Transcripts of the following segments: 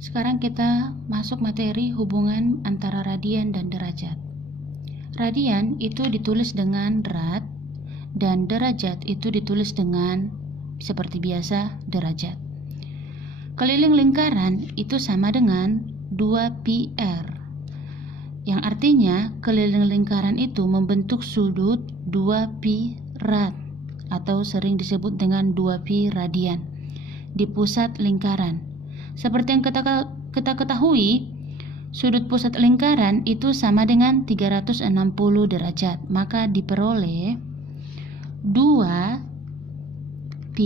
Sekarang kita masuk materi hubungan antara radian dan derajat. Radian itu ditulis dengan rad dan derajat itu ditulis dengan seperti biasa derajat. Keliling lingkaran itu sama dengan 2πr, yang artinya keliling lingkaran itu membentuk sudut 2π rad atau sering disebut dengan 2π radian di pusat lingkaran. Seperti yang kita ketahui, sudut pusat lingkaran itu sama dengan 360 derajat. Maka diperoleh 2π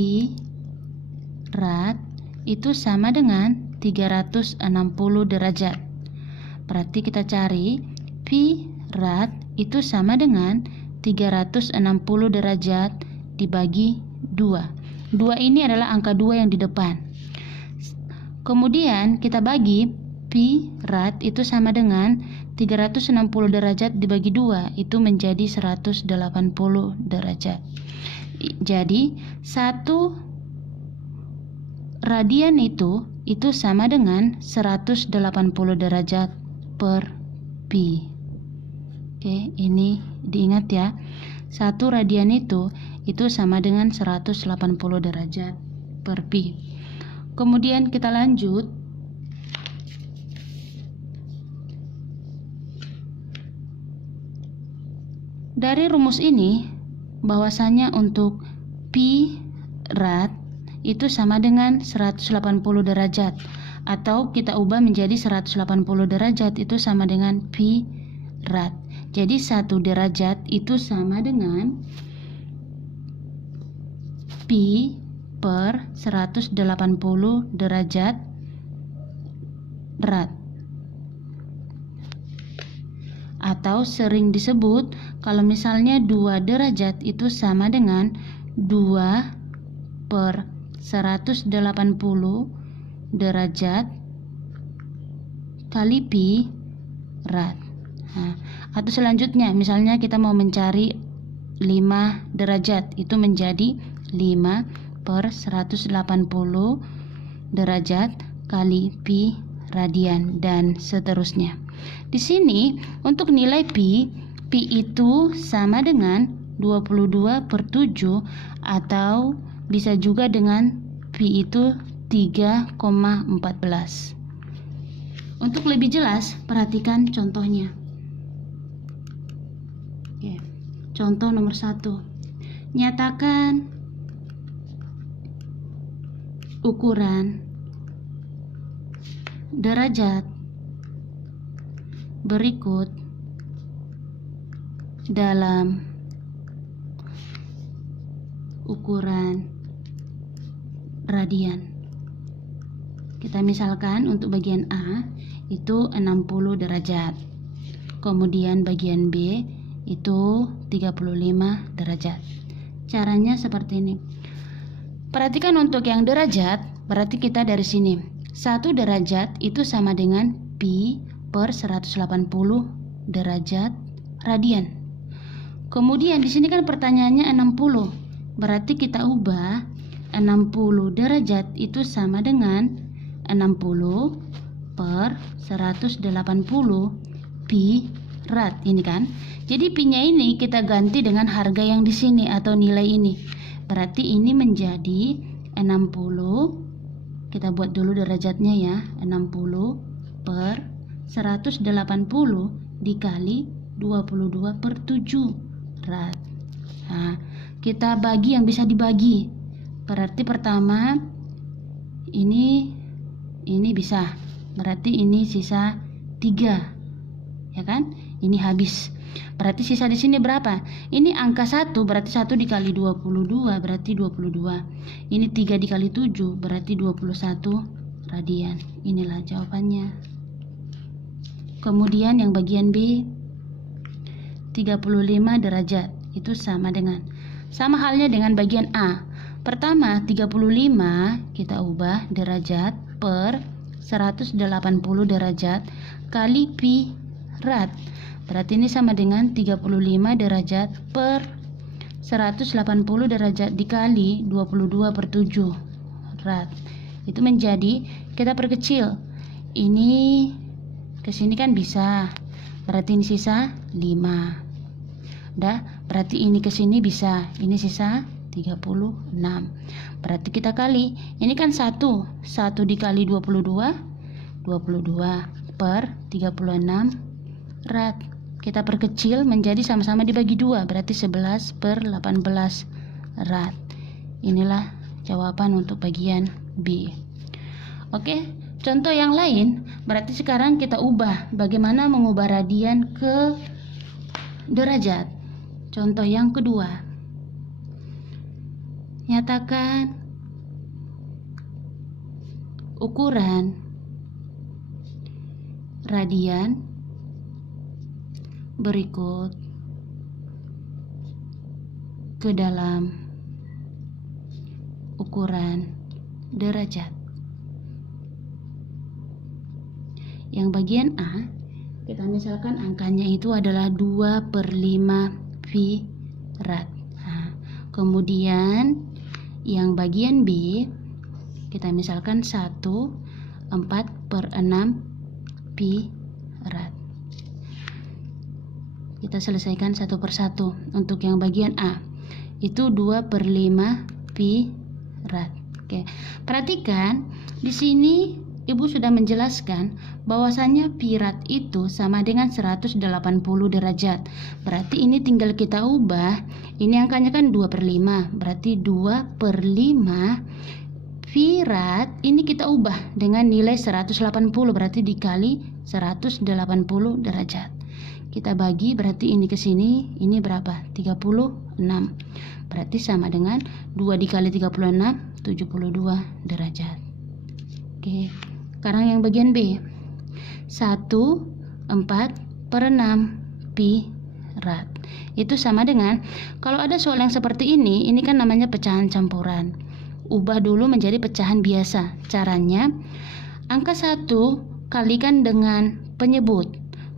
rad itu sama dengan 360 derajat. Berarti kita cari pi rad itu sama dengan 360 derajat dibagi 2. 2 ini adalah angka 2 yang di depan. Kemudian kita bagi pi rad itu sama dengan 360 derajat dibagi 2, itu menjadi 180 derajat. Jadi 1 radian itu sama dengan 180 derajat per pi. Oke, ini diingat ya. 1 radian itu sama dengan 180 derajat per pi. Kemudian kita lanjut. Dari rumus ini bahwasanya untuk pi rad itu sama dengan 180 derajat, atau kita ubah menjadi 180 derajat itu sama dengan pi rad. Jadi 1 derajat itu sama dengan pi per 180 derajat rad, atau sering disebut kalau misalnya 2 derajat itu sama dengan 2 per 180 derajat kali pi rad. Atau selanjutnya misalnya kita mau mencari 5 derajat, itu menjadi 5 per 180 derajat kali pi radian, dan seterusnya. Di sini untuk nilai pi itu sama dengan 22 per 7, atau bisa juga dengan pi itu 3,14. Untuk lebih jelas perhatikan contohnya. Oke. Contoh nomor 1. Nyatakan ukuran derajat berikut dalam ukuran radian. Kita misalkan untuk bagian A itu 60 derajat. Kemudian bagian B itu 35 derajat. Caranya seperti ini. Perhatikan untuk yang derajat, berarti kita dari sini 1 derajat itu sama dengan pi per 180 derajat radian. Kemudian di sini kan pertanyaannya 60, berarti kita ubah 60 derajat itu sama dengan 60 per 180 pi rad, ini kan. Jadi pi-nya ini kita ganti dengan harga yang di sini atau nilai ini. Berarti ini menjadi 60, kita buat dulu derajatnya ya, 60 per 180 dikali 22 per 7 rad. Nah, kita bagi yang bisa dibagi. Berarti pertama ini bisa, berarti ini sisa 3, ya kan? Ini habis. Berarti sisa di sini berapa? Ini angka 1, berarti 1 dikali 22 berarti 22. Ini 3 dikali 7 berarti 21 radian. Inilah jawabannya. Kemudian yang bagian B 35 derajat itu sama halnya dengan bagian A. Pertama 35 kita ubah derajat per 180 derajat kali pi rad. Berarti ini sama dengan 35 derajat per 180 derajat dikali 22 per 7 rad. Itu menjadi, kita perkecil, Ini ke sini kan bisa, berarti ini sisa 5. Udah, berarti ini ke sini bisa, ini sisa 36. Berarti kita kali, ini kan 1 dikali 22 per 36 rad. Kita perkecil menjadi sama-sama dibagi 2, berarti 11 per 18 rad. Inilah jawaban untuk bagian B. Oke, contoh yang lain, berarti sekarang kita ubah bagaimana mengubah radian ke derajat. Contoh yang kedua, nyatakan ukuran radian berikut ke dalam ukuran derajat. Yang bagian A, kita misalkan angkanya itu adalah 2/5 pi rad. Nah, kemudian yang bagian B, kita misalkan 1/4/6 pi rad. Kita selesaikan satu persatu. Untuk yang bagian A itu 2/5 pi rad. Oke, perhatikan di sini Ibu sudah menjelaskan bahwasannya pi rad itu sama dengan 180 derajat. Berarti ini tinggal kita ubah. Ini angkanya kan 2/5, berarti 2/5 pi rad ini kita ubah dengan nilai 180, berarti dikali 180 derajat. Kita bagi, berarti ini ke sini, ini berapa? 36. Berarti sama dengan 2 dikali 36, 72 derajat. Oke, sekarang yang bagian B. 1/4/6 pi rad. Itu sama dengan, kalau ada soal yang seperti ini kan namanya pecahan campuran. Ubah dulu menjadi pecahan biasa. Caranya, angka 1 kalikan dengan penyebut,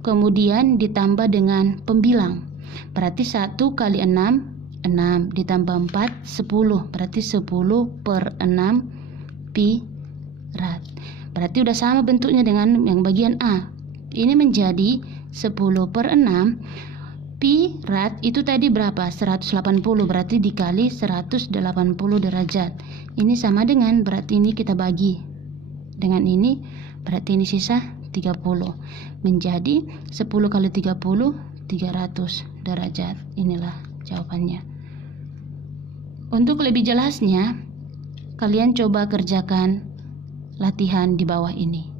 kemudian ditambah dengan pembilang. Berarti 1 kali 6, 6 ditambah 4, 10. Berarti 10/6 pi rad. Berarti udah sama bentuknya dengan yang bagian A. Ini menjadi 10/6 pi rad itu tadi berapa? 180, berarti dikali 180 derajat. Ini sama dengan, berarti ini kita bagi dengan ini, berarti ini sisa 30. Menjadi 10 kali 30, 300 derajat. Inilah jawabannya. Untuk lebih jelasnya, kalian coba kerjakan latihan di bawah ini.